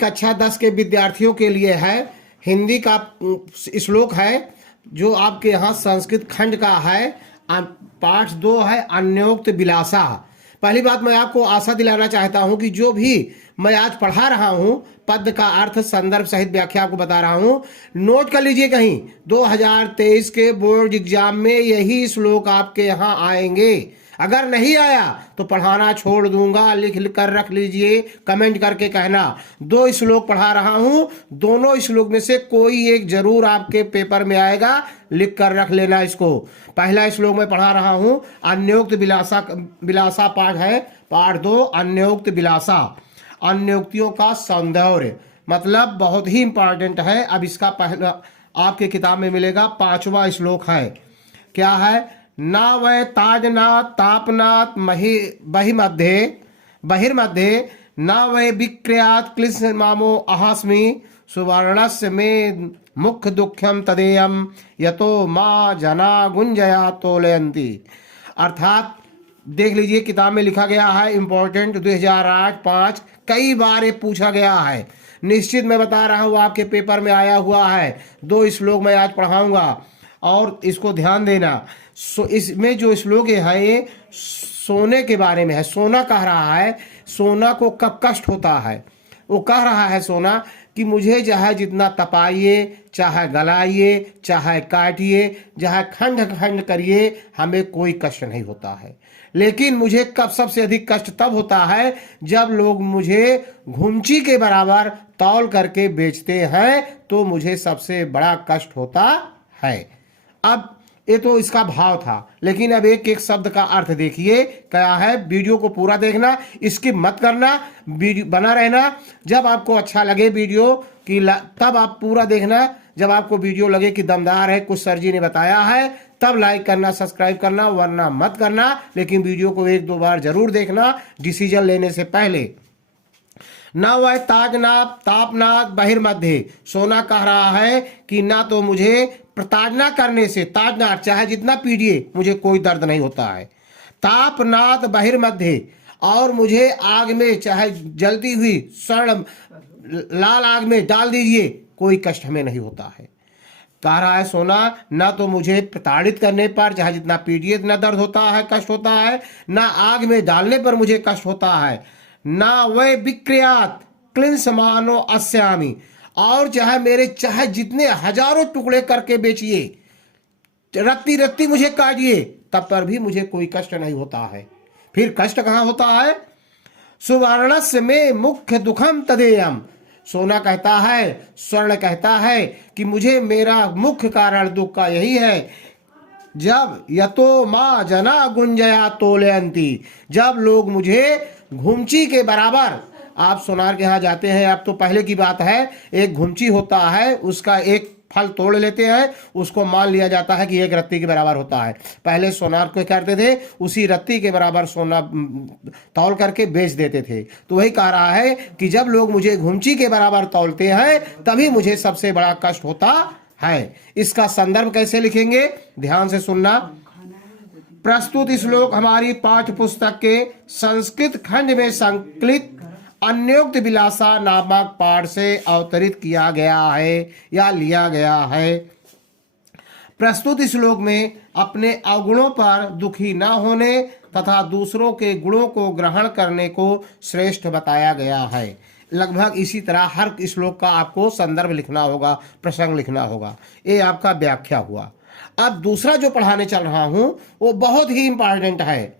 कक्षा 10 के विद्यार्थियों के लिए है। हिंदी का श्लोक है जो आपके यहाँ संस्कृत खंड का है। पाठ 2 है अन्योक्त विलासा। पहली बात मैं आपको आशा दिलाना चाहता हूं कि जो भी मैं आज पढ़ा रहा हूं पद का अर्थ संदर्भ सहित व्याख्या आपको बता रहा हूं, नोट कर लीजिए। कहीं 2023 के बोर्ड एग्जाम में यही श्लोक आपके यहाँ आएंगे। अगर नहीं आया तो पढ़ाना छोड़ दूंगा, लिख कर रख लीजिए, कमेंट करके कहना। 2 श्लोक पढ़ा रहा हूं, दोनों श्लोक में से कोई एक जरूर आपके पेपर में आएगा, लिख कर रख लेना इसको। पहला श्लोक में पढ़ा रहा हूं अन्योक्त विलासा पाठ है। पाठ 2 अन्योक्त विलासा, अन्योक्तियों का सौंदर्य, मतलब बहुत ही इंपॉर्टेंट है। अब इसका पहला आपके किताब में मिलेगा 5वां श्लोक है। क्या है? ना वै ताजनाथ तापनाथ बहिर्मध्ये न वै विक्रियात् क्लिश्यमामो अहस्मि सुवर्णस्य मे मुख्य दुःखम तदेयम यतो माँ जना गुंजया तोलयंती। अर्थात देख लीजिए किताब में लिखा गया है, इंपॉर्टेंट 2008-5 कई बार ये पूछा गया है। निश्चित मैं बता रहा हूँ आपके पेपर में आया हुआ है। 2 श्लोक मैं आज पढ़ाऊंगा और इसको ध्यान देना। इसमें जो श्लोक है ये सोने के बारे में है। सोना कह रहा है सोना को कब कष्ट होता है। वो कह रहा है सोना कि मुझे चाहे जितना तपाइए, चाहे गलाइए, चाहे काटिए, चाहे खंड खंड करिए, हमें कोई कष्ट नहीं होता है। लेकिन मुझे कब सबसे अधिक कष्ट तब होता है जब लोग मुझे घुंची के बराबर तौल करके बेचते हैं, तो मुझे सबसे बड़ा कष्ट होता है। अब ये तो इसका भाव था, लेकिन अब एक एक शब्द का अर्थ देखिए क्या है। वीडियो को पूरा देखना, इसकी मत करना, वीडियो बना रहना। जब आपको अच्छा लगे वीडियो की तब आप पूरा देखना। जब आपको वीडियो लगे कि दमदार है, कुछ सर जी ने बताया है, तब लाइक करना, सब्सक्राइब करना, वरना मत करना। लेकिन वीडियो को 1-2 बार जरूर देखना डिसीजन लेने से पहले। न वह ताजनाथ तापनाथ बहिर्मध्ये, सोना कह रहा है कि ना तो मुझे प्रताड़ना करने से, ताजनाथ चाहे जितना पीड़िए मुझे कोई दर्द नहीं होता है। तापनाथ बहिर्मध्ये, और मुझे आग में चाहे जलती हुई स्वर्ण लाल आग में डाल दीजिए, कोई कष्ट हमें नहीं होता है। कह रहा है सोना ना तो मुझे प्रताड़ित करने पर चाहे जितना पीड़िए इतना दर्द होता है, कष्ट होता है, ना आग में डालने पर मुझे कष्ट होता है, ना वह विक्रियात क्लिश्यमानो अस्यामि, और चाहे मेरे चाहे जितने हजारों टुकड़े करके बेचिए, रत्ती रत्ती मुझे काटिए, तब पर भी मुझे कोई कष्ट नहीं होता है। फिर कष्ट कहाँ होता है? सुवर्णस्य में मुख्य दुखम तदेयम, सोना कहता है, स्वर्ण कहता है कि मुझे मेरा मुख्य कारण दुख का यही है जब यतो माँ जना गुंजया तोलयंती, जब लोग मुझे घुमची के बराबर, आप सोनार के यहाँ जाते हैं, अब तो पहले की बात है, एक घुमची होता है, उसका एक फल तोड़ लेते हैं, उसको मान लिया जाता है कि 1 रत्ती के बराबर होता है। पहले सोनार को करते थे, उसी रत्ती के बराबर सोना तौल करके बेच देते थे। तो वही कह रहा है कि जब लोग मुझे घुमची के बराबर तौलते हैं तभी मुझे सबसे बड़ा कष्ट होता है। इसका संदर्भ कैसे लिखेंगे ध्यान से सुनना। प्रस्तुत श्लोक हमारी पाठ्य पुस्तक के संस्कृत खंड में संकलित अन्योक्त विलासा नामक पाठ से अवतरित किया गया है या लिया गया है। प्रस्तुत श्लोक में अपने अवगुणों पर दुखी न होने तथा दूसरों के गुणों को ग्रहण करने को श्रेष्ठ बताया गया है। लगभग इसी तरह हर श्लोक का आपको संदर्भ लिखना होगा, प्रसंग लिखना होगा। ये आपका व्याख्या हुआ। अब दूसरा जो पढ़ाने चल रहा हूं वो बहुत ही इंपॉर्टेंट है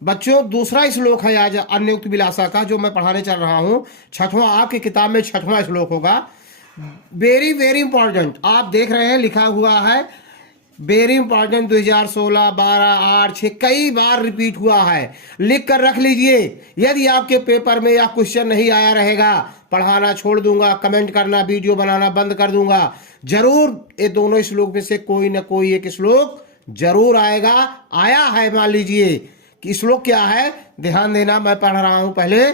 बच्चों। दूसरा श्लोक है आज अन्योक्त विलासा का जो मैं पढ़ाने चल रहा हूं। 6वां आपकी किताब में 6वां श्लोक होगा। वेरी वेरी इंपॉर्टेंट, आप देख रहे हैं लिखा हुआ है वेरी इंपॉर्टेंट। 2016, 12, 8, 6 कई बार रिपीट हुआ है, लिख कर रख लीजिए। यदि आपके पेपर में या क्वेश्चन नहीं आया रहेगा, पढ़ाना छोड़ दूंगा, कमेंट करना, वीडियो बनाना बंद कर दूंगा। जरूर ये दोनों श्लोक में से कोई ना कोई एक श्लोक जरूर आएगा। आया है, मान लीजिए कि श्लोक क्या है, ध्यान देना। मैं पढ़ रहा हूं पहले।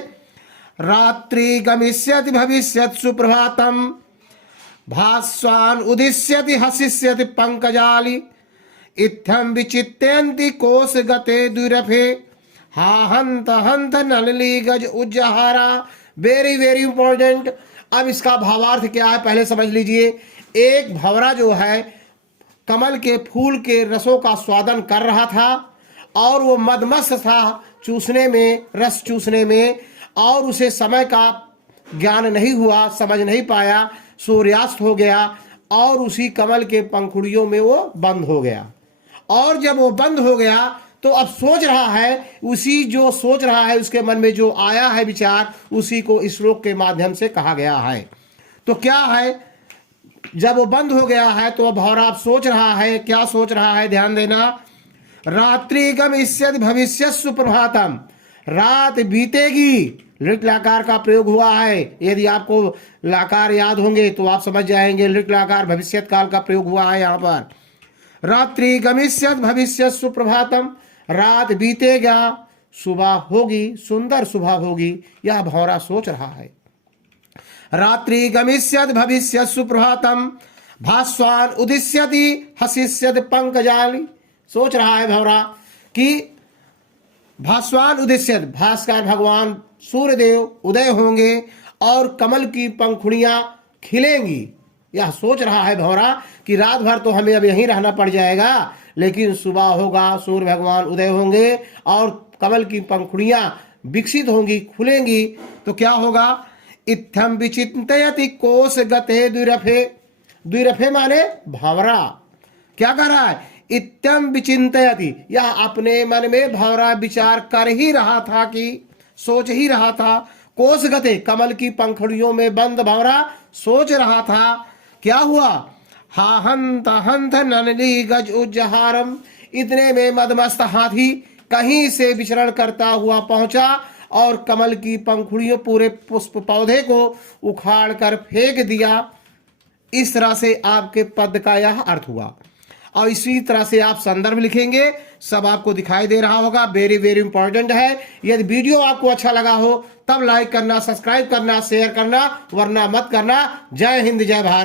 रात्रि गमिष्यति भविष्यति सुप्रभातम, भास्वान उदिष्यति हसिष्यति पंकजाली, इत्थम विचित्यन्ति कोश गते दुरफे, हा हंत हंत नलली गज उज्जहारा, वेरी वेरी इंपॉर्टेंट। अब इसका भावार्थ क्या है पहले समझ लीजिए। एक भंवरा जो है कमल के फूल के रसों का स्वादन कर रहा था और वो मदमस्त था चूसने में, रस चूसने में, और उसे समय का ज्ञान नहीं हुआ, समझ नहीं पाया, सूर्यास्त हो गया और उसी कमल के पंखुड़ियों में वो बंद हो गया। और जब वो बंद हो गया तो अब सोच रहा है, उसी जो सोच रहा है उसके मन में जो आया है विचार, उसी को इस श्लोक के माध्यम से कहा गया है। तो क्या है, जब वो बंद हो गया है तो भंवरा अब सोच रहा है, क्या सोच रहा है, ध्यान देना। रात्रि गमिष्यति भविष्यत् सुप्रभातम, रात बीतेगी, लिट लाकार का प्रयोग हुआ है। यदि आपको लाकार याद होंगे तो आप समझ जाएंगे, लिट लाकार भविष्यत काल का प्रयोग हुआ है यहाँ पर। रात्रि गमिष्यति भविष्यत् सुप्रभातम, रात बीतेगा, सुबह होगी, सुंदर सुबह होगी, यह भंवरा सोच रहा है। रात्रि गमिष्यति भविष्यत् सुप्रभातम, भास्वान उदिष्यति हसिष्यति पंकजाली, सोच रहा है भंवरा कि भास्वान उदिष्यति, भास्कर भगवान सूर्यदेव उदय होंगे और कमल की पंखुड़ियां खिलेंगी। यह सोच रहा है भंवरा कि रात भर तो हमें अब यहीं रहना पड़ जाएगा, लेकिन सुबह होगा, सूर्य भगवान उदय होंगे और कमल की पंखुड़ियां विकसित होंगी, खुलेंगी, तो क्या होगा। इत्थम विचिंतयति कोश गते द्विरफे, द्विरफे माने भंवरा क्या कर रहा है, इत्यम विचिंतयति, यह अपने मन में भंवरा विचार कर ही रहा था, कि सोच ही रहा था। कोश गते, कमल की पंखुड़ियों में बंद भंवरा सोच रहा था। क्या हुआ, हा हंत हंत ननली गज उज्जहारम, इतने में मदमस्त हाथी कहीं से विचरण करता हुआ पहुंचा और कमल की पंखुड़ियों, पूरे पुष्प पौधे को उखाड़ कर फेंक दिया। इस तरह से आपके पद का यह अर्थ हुआ और इसी तरह से आप संदर्भ लिखेंगे, सब आपको दिखाई दे रहा होगा। वेरी वेरी इंपॉर्टेंट है। यदि वीडियो आपको अच्छा लगा हो तब लाइक करना, सब्सक्राइब करना, शेयर करना, वरना मत करना। जय हिंद, जय भारत।